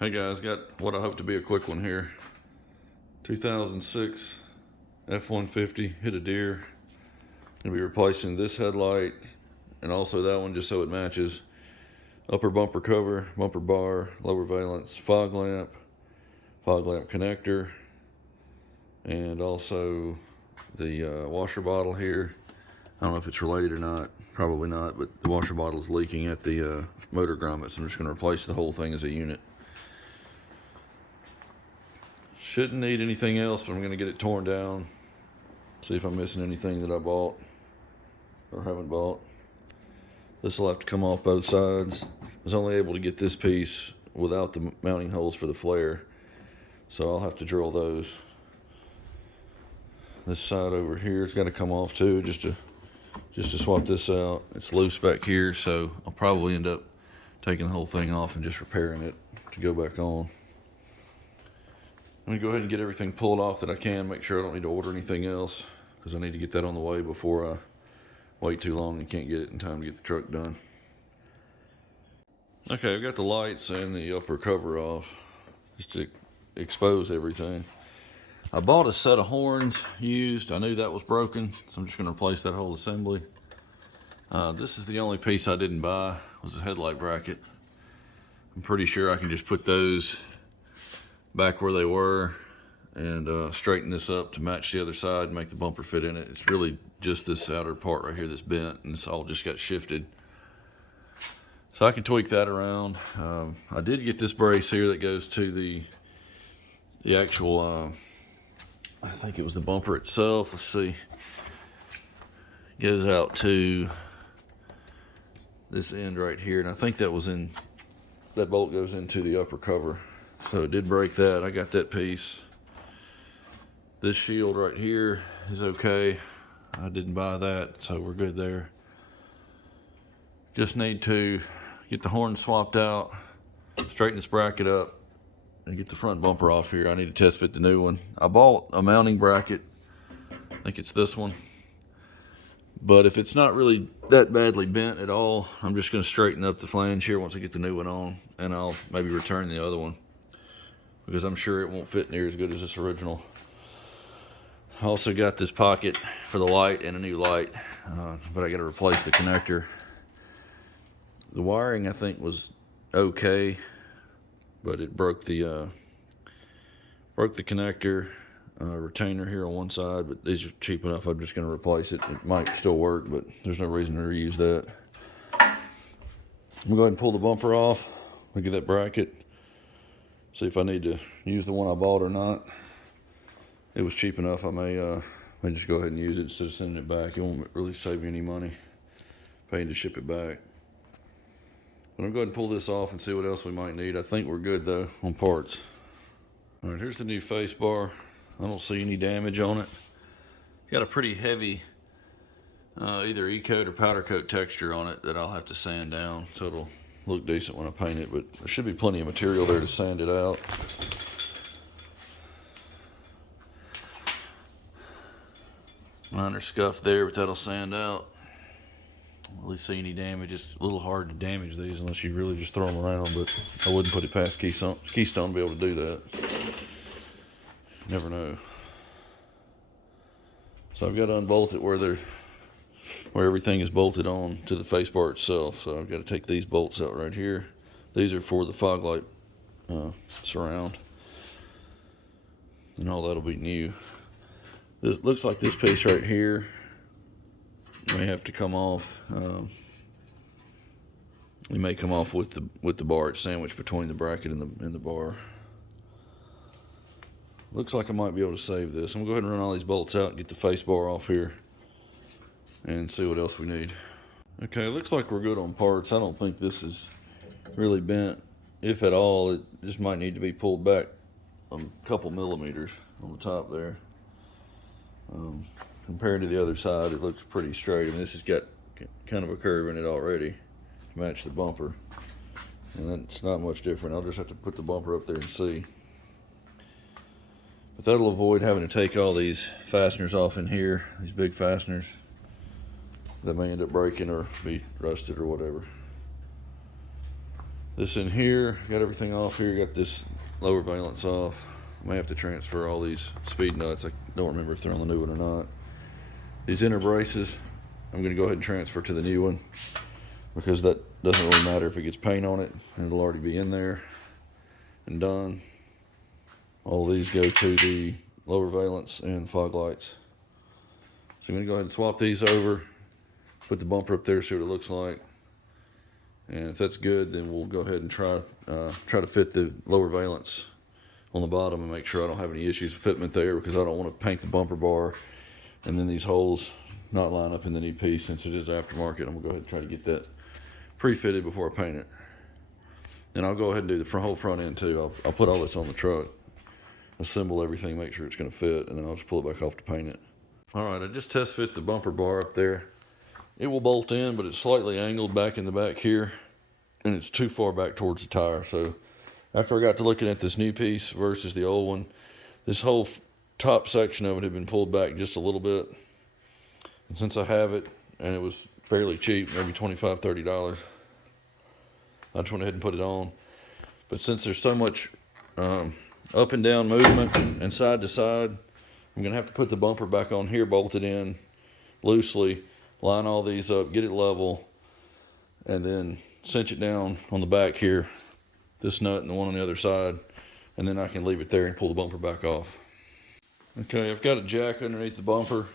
Hey guys, got what I hope to be a quick one here. 2006 F150 hit a deer. Gonna be replacing this headlight and also that one just so it matches. Upper bumper cover, bumper bar, lower valence, fog lamp connector, and also the washer bottle here. I don't know if it's related or not, probably not, but the washer bottle is leaking at the motor grommet, so I'm just gonna replace the whole thing as a unit. Shouldn't need anything else, but I'm going to get it torn down, see if I'm missing anything that I bought or haven't bought. This will have to come off both sides. I was only able to get this piece without the mounting holes for the flare, so I'll have to drill those. This side over here is going to come off too, just to swap this out. It's loose back here, so I'll probably end up taking the whole thing off and just repairing it to go back on. I'm gonna go ahead and get everything pulled off that I can, make sure I don't need to order anything else, because I need to get that on the way before I wait too long and can't get it in time to get the truck done. Okay, I've got the lights and the upper cover off, just to expose everything. I bought a set of horns used. I knew that was broken, so I'm just gonna replace that whole assembly. This is the only piece I didn't buy, was a headlight bracket. I'm pretty sure I can just put those back where they were and straighten this up to match the other side and make the bumper fit in it. It's really just this outer part right here that's bent, and it's all just got shifted, so I can tweak that around. I did get this brace here that goes to the actual I think it was the bumper itself. Let's see, it goes out to this end right here, and I think that bolt goes into the upper cover. So it did break that. I got that piece. This shield right here is okay. I didn't buy that, so we're good there. Just need to get the horn swapped out, straighten this bracket up, and get the front bumper off here. I need to test fit the new one. I bought a mounting bracket. I think it's this one. But if it's not really that badly bent at all, I'm just going to straighten up the flange here once I get the new one on, and I'll maybe return the other one, because I'm sure it won't fit near as good as this original. I also got this pocket for the light and a new light, but I got to replace the connector. The wiring I think was okay, but it broke the connector retainer here on one side, but these are cheap enough. I'm just going to replace it. It might still work, but there's no reason to reuse that. I'm going to go ahead and pull the bumper off, look at that bracket, see if I need to use the one I bought or not. It was cheap enough. I may just go ahead and use it instead of sending it back. It won't really save me any money paying to ship it back. But I'm going to go ahead and pull this off and see what else we might need. I think we're good though on parts. All right, here's the new face bar. I don't see any damage on it. It's got a pretty heavy either E-coat or powder coat texture on it that I'll have to sand down, so it'll look decent when I paint it, but there should be plenty of material there to sand it out. Minor scuff there, but that'll sand out. I don't really see any damage. It's a little hard to damage these unless you really just throw them around, but I wouldn't put it past Keystone to be able to do that. Never know. So I've got to unbolt it where everything is bolted on to the face bar itself. So I've got to take these bolts out right here. These are for the fog light surround, and all that'll be new. This looks like this piece right here may have to come off. It may come off with the bar. It's sandwiched between the bracket and the bar. Looks like I might be able to save this. I'm gonna go ahead and run all these bolts out and get the face bar off here and see what else we need. Okay, it looks like we're good on parts. I don't think this is really bent. If at all, it just might need to be pulled back a couple millimeters on the top there. Compared to the other side, it looks pretty straight. I mean, this has got kind of a curve in it already to match the bumper, and that's not much different. I'll just have to put the bumper up there and see. But that'll avoid having to take all these fasteners off in here, these big fasteners that may end up breaking or be rusted or whatever. This in here, got everything off here, got this lower valance off. I may have to transfer all these speed nuts. I don't remember if they're on the new one or not. These inner braces, I'm gonna go ahead and transfer to the new one because that doesn't really matter if it gets paint on it, and it'll already be in there and done. All these go to the lower valance and fog lights. So I'm gonna go ahead and swap these over, put the bumper up there, see what it looks like. And if that's good, then we'll go ahead and try to fit the lower valance on the bottom and make sure I don't have any issues with fitment there, because I don't want to paint the bumper bar and then these holes not line up in the new piece. Since it is aftermarket, I'm gonna go ahead and try to get that pre-fitted before I paint it. And I'll go ahead and do the whole front end too. I'll put all this on the truck, assemble everything, make sure it's gonna fit, and then I'll just pull it back off to paint it. All right, I just test fit the bumper bar up there. It will bolt in, but it's slightly angled back in the back here, and it's too far back towards the tire. So after I got to looking at this new piece versus the old one, this whole top section of it had been pulled back just a little bit. And since I have it, and it was fairly cheap, maybe $25, $30, I just went ahead and put it on. But since there's so much up and down movement and side to side, I'm gonna have to put the bumper back on here, bolted in loosely, line all these up, get it level, and then cinch it down on the back here, this nut and the one on the other side, and then I can leave it there and pull the bumper back off. Okay, I've got a jack underneath the bumper,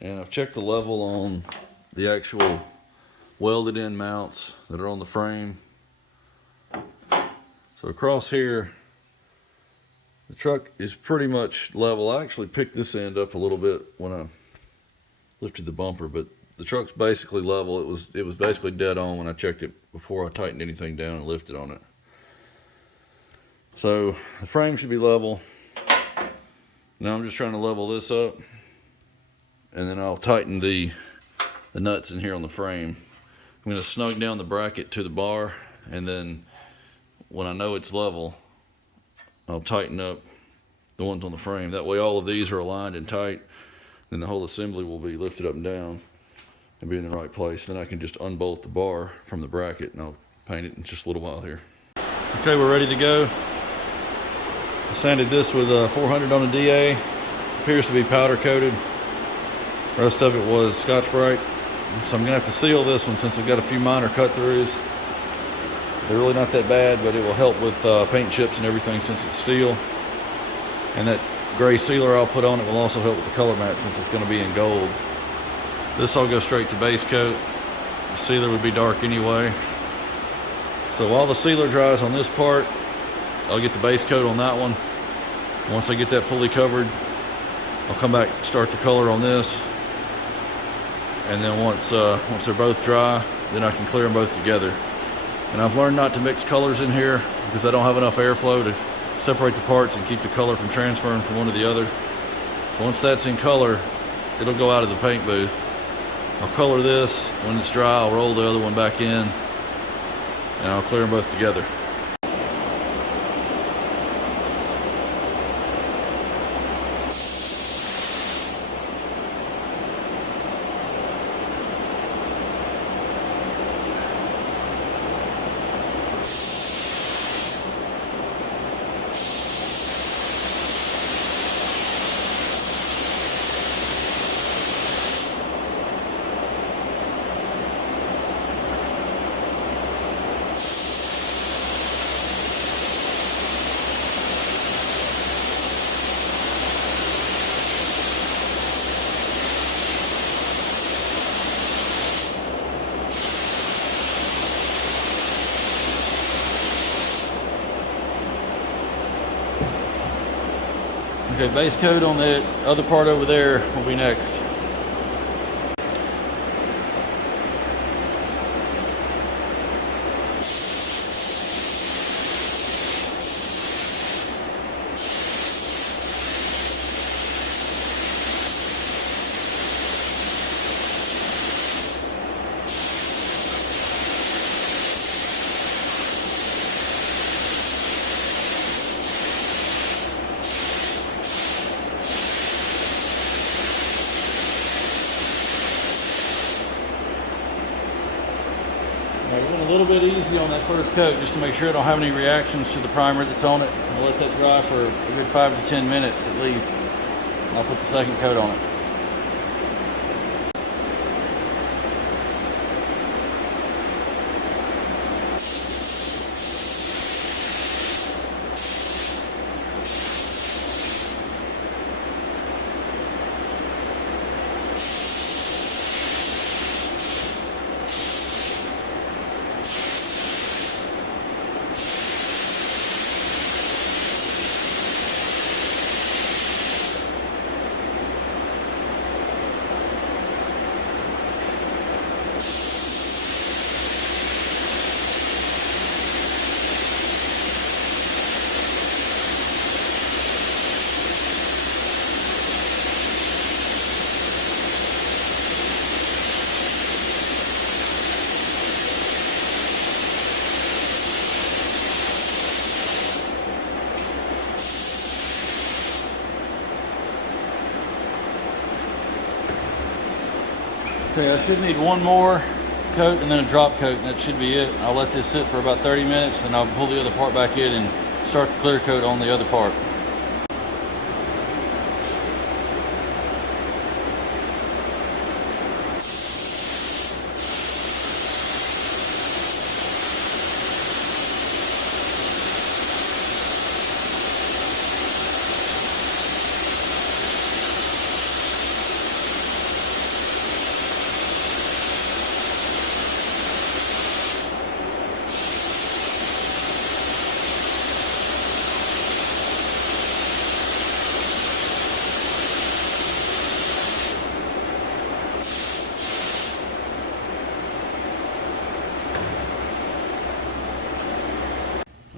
and I've checked the level on the actual welded in mounts that are on the frame. So across here, the truck is pretty much level. I actually picked this end up a little bit when I lifted the bumper, but the truck's basically level. It was basically dead on when I checked it before I tightened anything down and lifted on it. So the frame should be level. Now I'm just trying to level this up, and then I'll tighten the nuts in here on the frame. I'm going to snug down the bracket to the bar, and then when I know it's level, I'll tighten up the ones on the frame. That way all of these are aligned and tight. Then the whole assembly will be lifted up and down and be in the right place. Then I can just unbolt the bar from the bracket, and I'll paint it in just a little while here. Okay, we're ready to go. I sanded this with 400 on a DA. Appears to be powder coated. The rest of it was Scotch Brite. So I'm gonna have to seal this one since I've got a few minor cut throughs. They're really not that bad, but it will help with paint chips and everything since it's steel. And that gray sealer I'll put on it will also help with the color mat since it's going to be in gold. This I'll go straight to base coat. The sealer would be dark anyway. So while the sealer dries on this part, I'll get the base coat on that one. Once I get that fully covered, I'll come back and start the color on this. And then once they're both dry, then I can clear them both together. And I've learned not to mix colors in here because I don't have enough airflow to separate the parts and keep the color from transferring from one to the other. So once that's in color, it'll go out of the paint booth. I'll color this. When it's dry, I'll roll the other one back in, and I'll clear them both together. Okay, base coat on that other part over there will be next. little bit easy on that first coat just to make sure I don't have any reactions to the primer that's on it. I'll let that dry for a good 5 to 10 minutes at least. I'll put the second coat on it. Okay, I should need one more coat and then a drop coat, and that should be it. I'll let this sit for about 30 minutes, then I'll pull the other part back in and start the clear coat on the other part.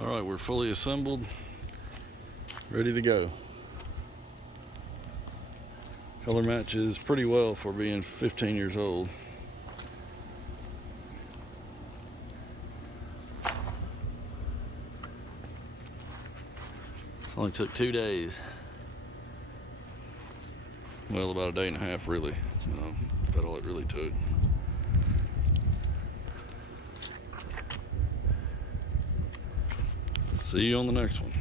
All right, we're fully assembled, ready to go. Color matches pretty well for being 15 years old. Only took 2 days. Well, about a day and a half really. About all it really took. See you on the next one.